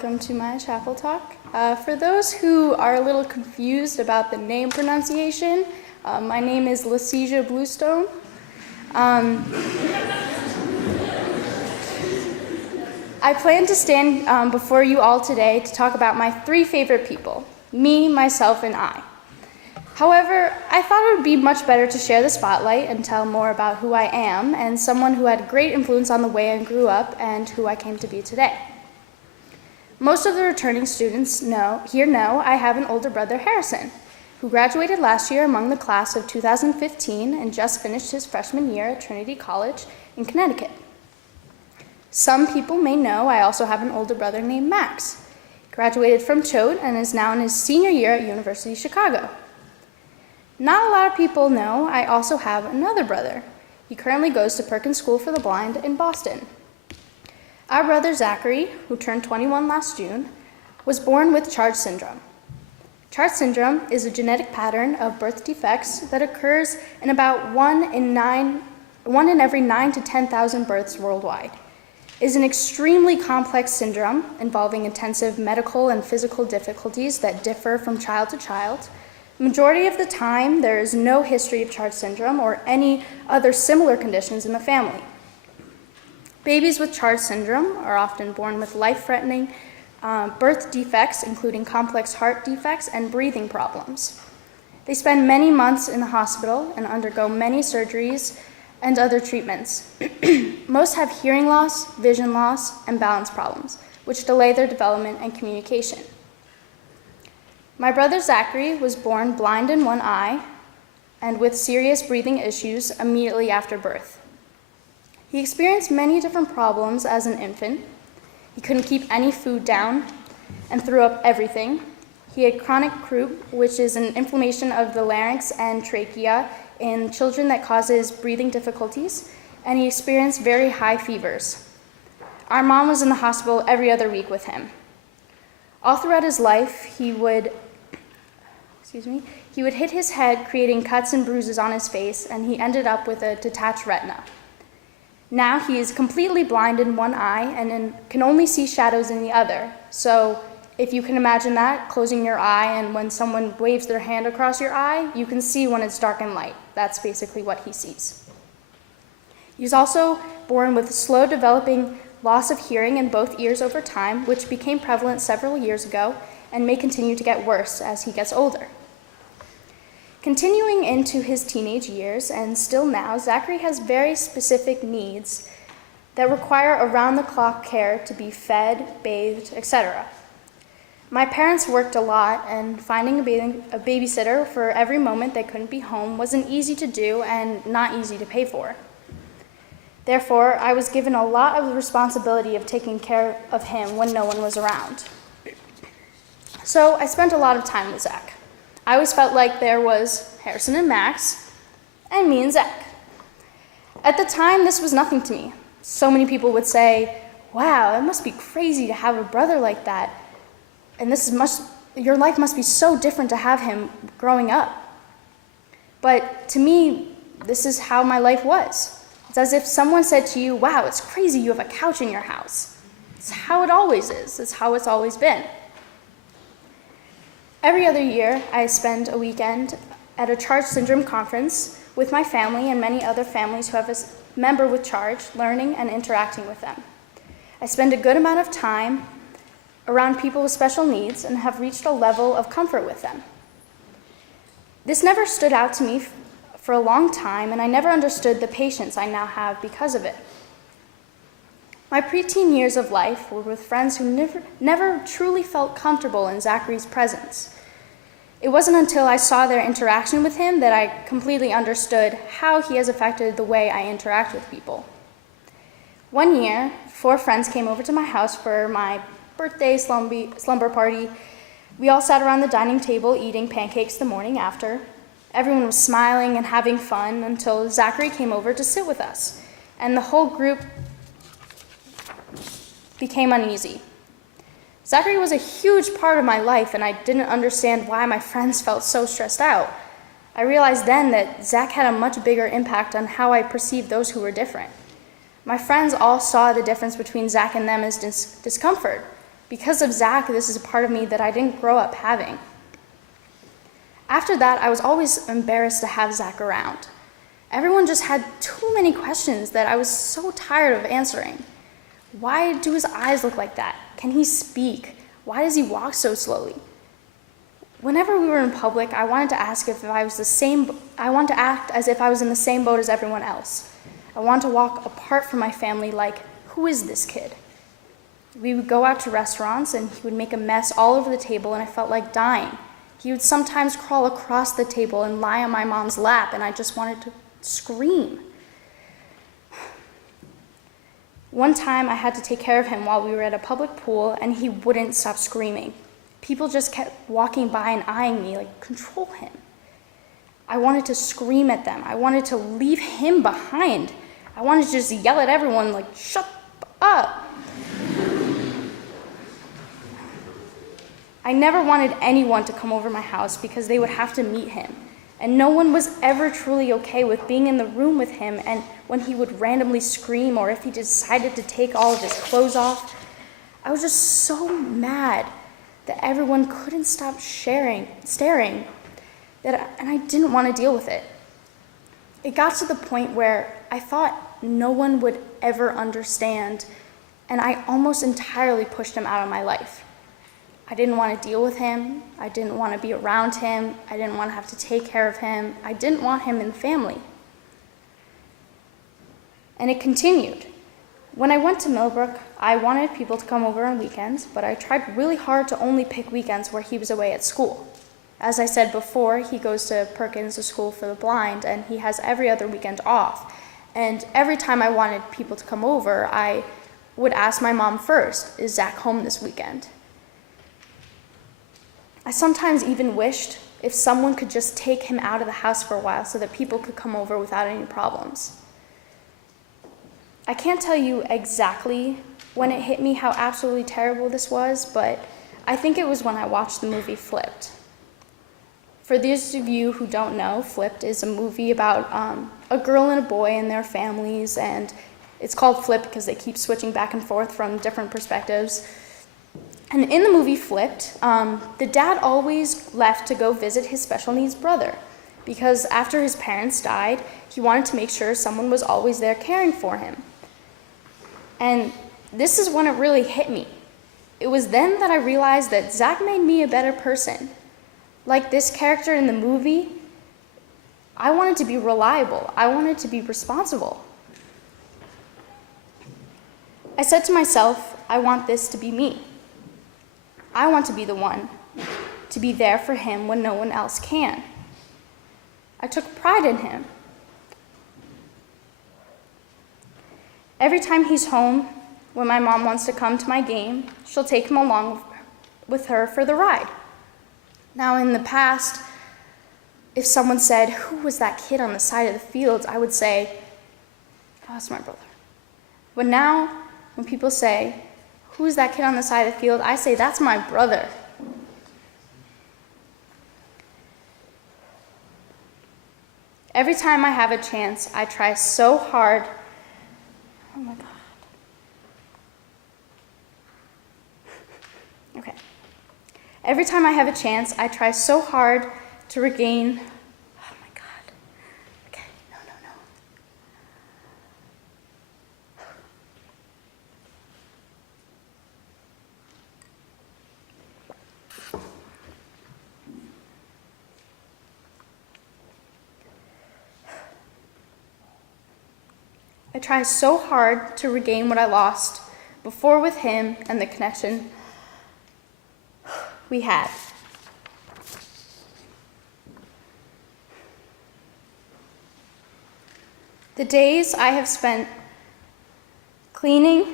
welcome to my chapel talk. For those who are a little confused about the name pronunciation, my name is Liesje Bluestone. I plan to stand before you all today to talk about my three favorite people, me, myself, and I. However, I thought it would be much better to share the spotlight and tell more about who I am and someone who had great influence on the way I grew up and who I came to be today. Most of the returning students know I have an older brother, Harrison, who graduated last year among the class of 2015 and just finished his freshman year at Trinity College in Connecticut. Some people may know I also have an older brother named Max. He graduated from Choate and is now in his senior year at University of Chicago. Not a lot of people know I also have another brother. He currently goes to Perkins School for the Blind in Boston. Our brother Zachary, who turned 21 last June, was born with CHARGE syndrome. CHARGE syndrome is a genetic pattern of birth defects that occurs in about one in every 9 to 10,000 births worldwide. It is an extremely complex syndrome involving intensive medical and physical difficulties that differ from child to child. Majority of the time, there is no history of CHARGE syndrome or any other similar conditions in the family. Babies with CHARGE syndrome are often born with life-threatening birth defects, including complex heart defects and breathing problems. They spend many months in the hospital and undergo many surgeries and other treatments. Most have hearing loss, vision loss, and balance problems, which delay their development and communication. My brother Zachary was born blind in one eye and with serious breathing issues immediately after birth. He experienced many different problems as an infant. He couldn't keep any food down and threw up everything. He had chronic croup, which is an inflammation of the larynx and trachea in children that causes breathing difficulties, and he experienced very high fevers. Our mom was in the hospital every other week with him. All throughout his life, he would hit his head, creating cuts and bruises on his face, and he ended up with a detached retina. Now he is completely blind in one eye and can only see shadows in the other. So if you can imagine that, closing your eye, and when someone waves their hand across your eye, you can see when it's dark and light. That's basically what he sees. He's also born with slow developing loss of hearing in both ears over time, which became prevalent several years ago and may continue to get worse as he gets older. Continuing into his teenage years, and still now, Zachary has very specific needs that require around-the-clock care to be fed, bathed, etc. My parents worked a lot, and finding a babysitter for every moment they couldn't be home wasn't easy to do and not easy to pay for. Therefore, I was given a lot of the responsibility of taking care of him when no one was around. So I spent a lot of time with Zach. I always felt like there was Harrison and Max, and me and Zach. At the time, this was nothing to me. So many people would say, wow, it must be crazy to have a brother like that, and your life must be so different to have him growing up. But to me, this is how my life was. It's as if someone said to you, wow, it's crazy you have a couch in your house. It's how it always is. It's how it's always been. Every other year, I spend a weekend at a CHARGE syndrome conference with my family and many other families who have a member with CHARGE, learning and interacting with them. I spend a good amount of time around people with special needs and have reached a level of comfort with them. This never stood out to me for a long time, and I never understood the patience I now have because of it. My preteen years of life were with friends who never truly felt comfortable in Zachary's presence. It wasn't until I saw their interaction with him that I completely understood how he has affected the way I interact with people. One year, 4 friends came over to my house for my birthday slumber party. We all sat around the dining table eating pancakes the morning after. Everyone was smiling and having fun until Zachary came over to sit with us, and the whole group became uneasy. Zachary was a huge part of my life, and I didn't understand why my friends felt so stressed out. I realized then that Zach had a much bigger impact on how I perceived those who were different. My friends all saw the difference between Zach and them as discomfort, Because of Zach, this is a part of me that I didn't grow up having. After that, I was always embarrassed to have Zach around. Everyone just had too many questions that I was so tired of answering. Why do his eyes look like that? Can he speak? Why does he walk so slowly? Whenever we were in public, I wanted to act as if I was in the same boat as everyone else. I wanted to walk apart from my family like, who is this kid? We would go out to restaurants and he would make a mess all over the table and I felt like dying. He would sometimes crawl across the table and lie on my mom's lap and I just wanted to scream. One time I had to take care of him while we were at a public pool and he wouldn't stop screaming. People just kept walking by and eyeing me like, control him. I wanted to scream at them. I wanted to leave him behind. I wanted to just yell at everyone like, shut up. I never wanted anyone to come over my house because they would have to meet him. And no one was ever truly okay with being in the room with him and when he would randomly scream or if he decided to take all of his clothes off. I was just so mad that everyone couldn't stop staring, and I didn't want to deal with it. It got to the point where I thought no one would ever understand, and I almost entirely pushed him out of my life. I didn't want to deal with him. I didn't want to be around him. I didn't want to have to take care of him. I didn't want him in the family. And it continued. When I went to Millbrook, I wanted people to come over on weekends, but I tried really hard to only pick weekends where he was away at school. As I said before, he goes to Perkins, a school for the blind, and he has every other weekend off. And every time I wanted people to come over, I would ask my mom first, is Zach home this weekend? I sometimes even wished if someone could just take him out of the house for a while so that people could come over without any problems. I can't tell you exactly when it hit me how absolutely terrible this was, but I think it was when I watched the movie Flipped. For those of you who don't know, Flipped is a movie about a girl and a boy and their families, and it's called Flip because they keep switching back and forth from different perspectives. And in the movie Flipped, the dad always left to go visit his special needs brother because after his parents died, he wanted to make sure someone was always there caring for him. And this is when it really hit me. It was then that I realized that Zach made me a better person. Like this character in the movie, I wanted to be reliable. I wanted to be responsible. I said to myself, I want this to be me. I want to be the one to be there for him when no one else can. I took pride in him. Every time he's home, when my mom wants to come to my game, she'll take him along with her for the ride. Now, in the past, if someone said, who was that kid on the side of the field, I would say, oh, that's my brother. But now, when people say, who's that kid on the side of the field? I say, that's my brother. Every time I have a chance, I try so hard. Oh my God. Okay. Every time I have a chance, I try so hard to regain. Oh my God. Okay, no. I try so hard to regain what I lost before with him and the connection we had. The days I have spent cleaning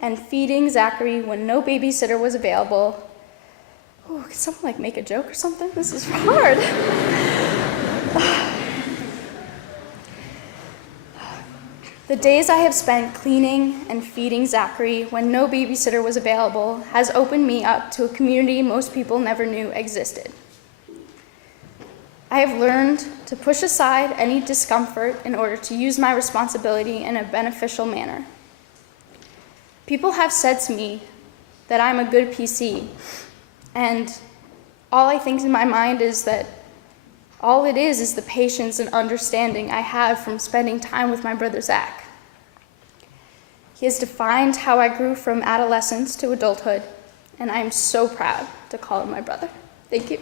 and feeding Zachary when no babysitter was available. Ooh, could someone make a joke or something? This is hard. The days I have spent cleaning and feeding Zachary when no babysitter was available has opened me up to a community most people never knew existed. I have learned to push aside any discomfort in order to use my responsibility in a beneficial manner. People have said to me that I'm a good PC, and all I think in my mind is that all it is the patience and understanding I have from spending time with my brother Zach. He has defined how I grew from adolescence to adulthood, and I am so proud to call him my brother. Thank you.